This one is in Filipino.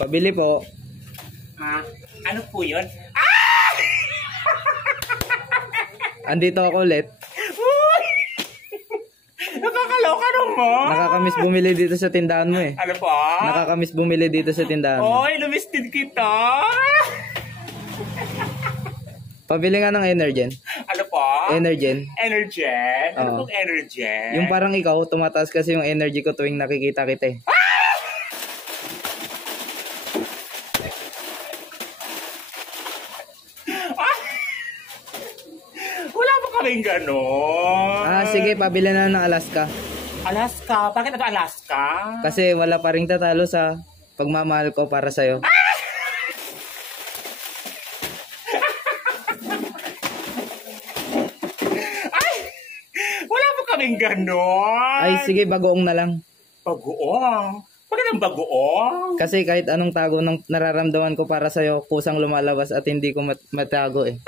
Pabili po. Ano po yun? Andito ako ulit. Uy! Nakakaloka naman. Nakakamiss bumili dito sa tindahan mo eh. Ano po? Nakakamiss bumili dito sa tindahan mo. Oy, lumistin kita. Pabili nga ng Energen. Ano po? Energen. Energen? Ano Oo. pong Energen? Yung parang ikaw, tumataas kasi yung energy ko tuwing nakikita kita eh. Wala pa kaming gano'n. Sige, pabili na ng Alaska. Alaska? Bakit ito Alaska? Kasi wala pa ring tatalo sa pagmamahal ko para sa'yo. Wala pa kaming gano'n. Ay, sige, bagoong na lang. Bagoong? Bakit ang bagoong? Kasi kahit anong tago ng nararamdaman ko para sa'yo, kusang lumalabas at hindi ko matago eh.